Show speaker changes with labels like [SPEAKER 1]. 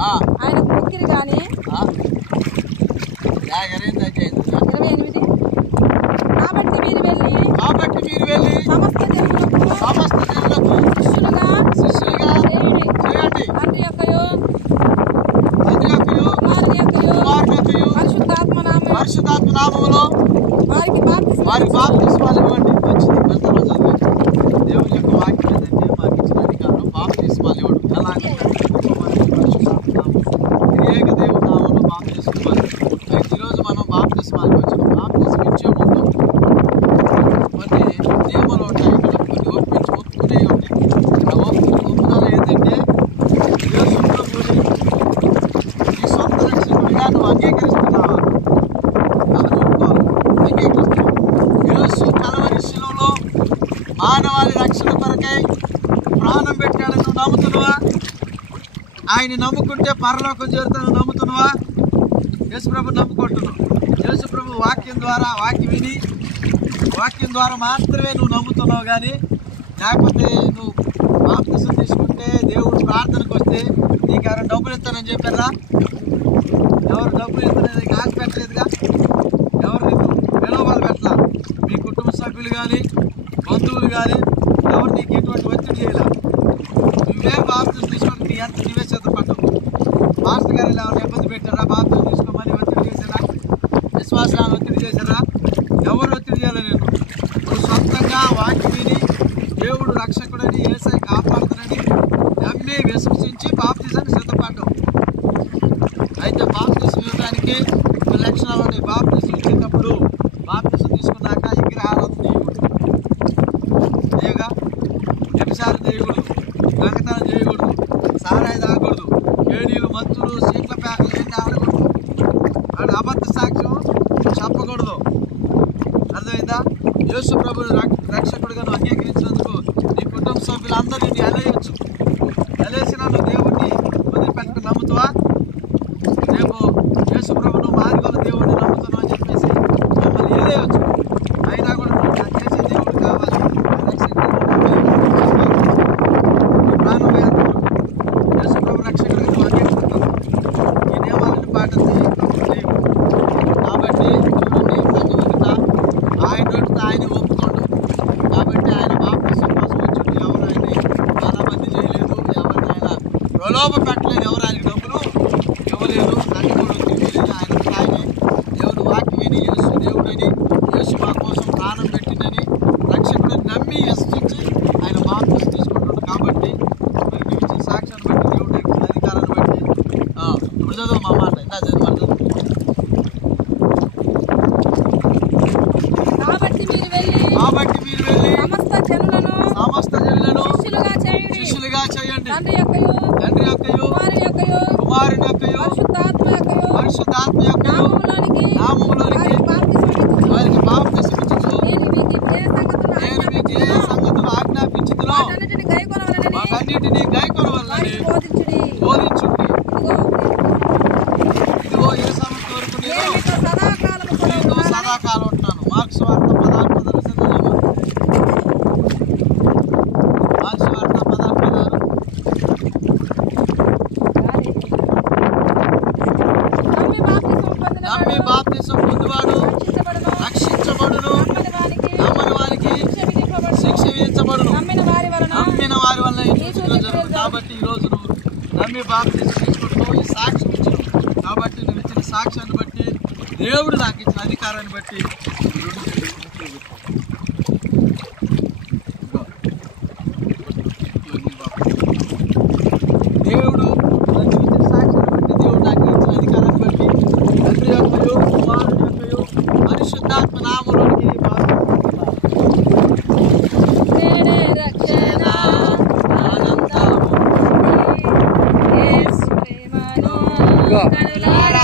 [SPEAKER 1] ఆ,
[SPEAKER 2] ఆయన.
[SPEAKER 1] జాగరే దయచేయండి.
[SPEAKER 2] ఇరవై ఎనిమిది. కాబట్టి మీరు వెళ్ళి
[SPEAKER 1] కాబట్టి మీరు వెళ్ళి
[SPEAKER 2] సమస్త జనులకు
[SPEAKER 1] సమస్త జనులకు
[SPEAKER 2] శిష్యులుగా
[SPEAKER 1] శిష్యులుగా
[SPEAKER 2] చేయుడి.
[SPEAKER 1] చేయండి.
[SPEAKER 2] తండ్రి యొక్కయు
[SPEAKER 1] తండ్రి యొక్కయు,
[SPEAKER 2] కుమారుని యొక్కయు
[SPEAKER 1] కుమారుని యొక్కయు,
[SPEAKER 2] పరిశుద్ధాత్మ నామం
[SPEAKER 1] పరిశుద్ధాత్మ నామములో
[SPEAKER 2] వారికి బాప్తిస్మం
[SPEAKER 1] వారి బాప్తిస్మాలు నమ్ముతున్నావా? ఆయన నమ్ముకుంటే పరలోకం చేరుతాను నమ్ముతున్నావా? యేసుప్రభు నమ్ముకుంటున్నావు. యేసుప్రభు వాక్యం ద్వారా వాక్యం విని వాక్యం ద్వారా మాత్రమే నువ్వు నమ్ముతున్నావు కానీ లేకపోతే నువ్వు బాప్తిసం తీసుకుంటే దేవుడు ప్రార్థనకు వస్తే నీకు ఎవరైనా డబ్బులు ఇస్తానని చెప్పారా? ఎవరు డబ్బులు ఇస్తానని ఆశ పెట్టలేదుగా ఎవరు నీకు విలోపాలు పెట్టలా మీ కుటుంబ సభ్యులు కానీ బంధువులు కానీ ఎవరు నీకు ఎటువంటి ఒత్తిడి చేయాల నువ్వే బాప్తిసం తీసుకొని నీ అంత నువ్వే సిద్ధపడ్డావు మాస్టర్ గారు ఇలా ఇబ్బంది పెట్టారా తీసుకోమని ఒత్తిడి చేశారా? విశ్వాసాన్ని ఒత్తిడి చేశారా? ఎవరు ఒత్తిడి చేయాలి నేను నువ్వు సొంతంగా వాక్యం దేవుడు రక్షకుడని ఏసై కాపాడుతానని నమ్మి విశ్వసించి బాప్తిజాన్ని సిద్ధపడ్డావు. అయితే బాప్తిసం ఇవ్వడానికి కొన్ని లక్షణాలు ఉన్నాయి ఏడీలు సీట్ల ప్యాకులు ఏంటి ఆడకూడదు ఆడ అబద్ధ సాక్ష్యం చెప్పకూడదు. అర్థమైందా? యేసు ప్రభు రక్షకుడిగా నువ్వు అంగీకరించినందుకు నీ కుటుంబ సభ్యులందరూ నీ అలయచ్చు. అలేసిన నువ్వు దేవుడిని వదిలిపెట్టుకుని నమ్ముతావా? రేపు యేసు ప్రభును మార్గల దేవుడిని నమ్ముతున్నావు అని చెప్పేసి మమ్మల్ని ఏలేయచ్చు అయినా కూడా నువ్వు నాకు చేసే దేవుడు కావాలి రక్షకుడు నీ ప్రాణం వేయద్దు. యేసు ప్రభు రక్షకుడిగా నువ్వు అంగీకరిస్తున్నావు ఈ నియమాలను పాటిస్తే లేవు కాబట్టి చూడండి ప్రతి ఒక్కట ఆయన నోటితో ఆయన ఒప్పుకోండు కాబట్టి ఆయన బాప్తిసం కోసం వచ్చిండు ఎవరు ఆయన్ని చాలా మంది చేయలేదు ఎవరిని ఆయన ప్రలోభ పెట్టలేదు ఎవరు ఆయన డబ్బులు ఇవ్వలేదు నన్ను కూడా తెలియలేదు ఆయన ఆయనే దేవుడు వాక్యం విని యేసు దేవుడని యేసు మా కోసం ప్రాణం పెట్టిందని రక్షకుడిని నమ్మి విశ్వసించి ఆయన బాప్తిసం తీసుకుంటాడు కాబట్టి మరి నువ్వు ఇచ్చిన సాక్ష్యాన్ని బట్టి దేవుడు నీకు ఇచ్చిన అధికారాన్ని బట్టి ఆ, ఇప్పుడు చదువు మా మాట ఇందా చదువు మాట చదువు.
[SPEAKER 2] కాబట్టి మీరు వెళ్ళి
[SPEAKER 1] కాబట్టి మీరు వెళ్ళి
[SPEAKER 2] సమస్త జనులను
[SPEAKER 1] సమస్త జనులను
[SPEAKER 2] శిష్యులుగా చేయుడి
[SPEAKER 1] శిష్యులుగా చేయండి కాబట్టి ఈరోజు నువ్వు నమ్మి బాప్తి తీసుకుంటూ సాక్ష్యం ఇచ్చాను కాబట్టి నువ్వు ఇచ్చిన సాక్ష్యాన్ని బట్టి దేవుడు నాకు ఇచ్చిన అధికారాన్ని బట్టి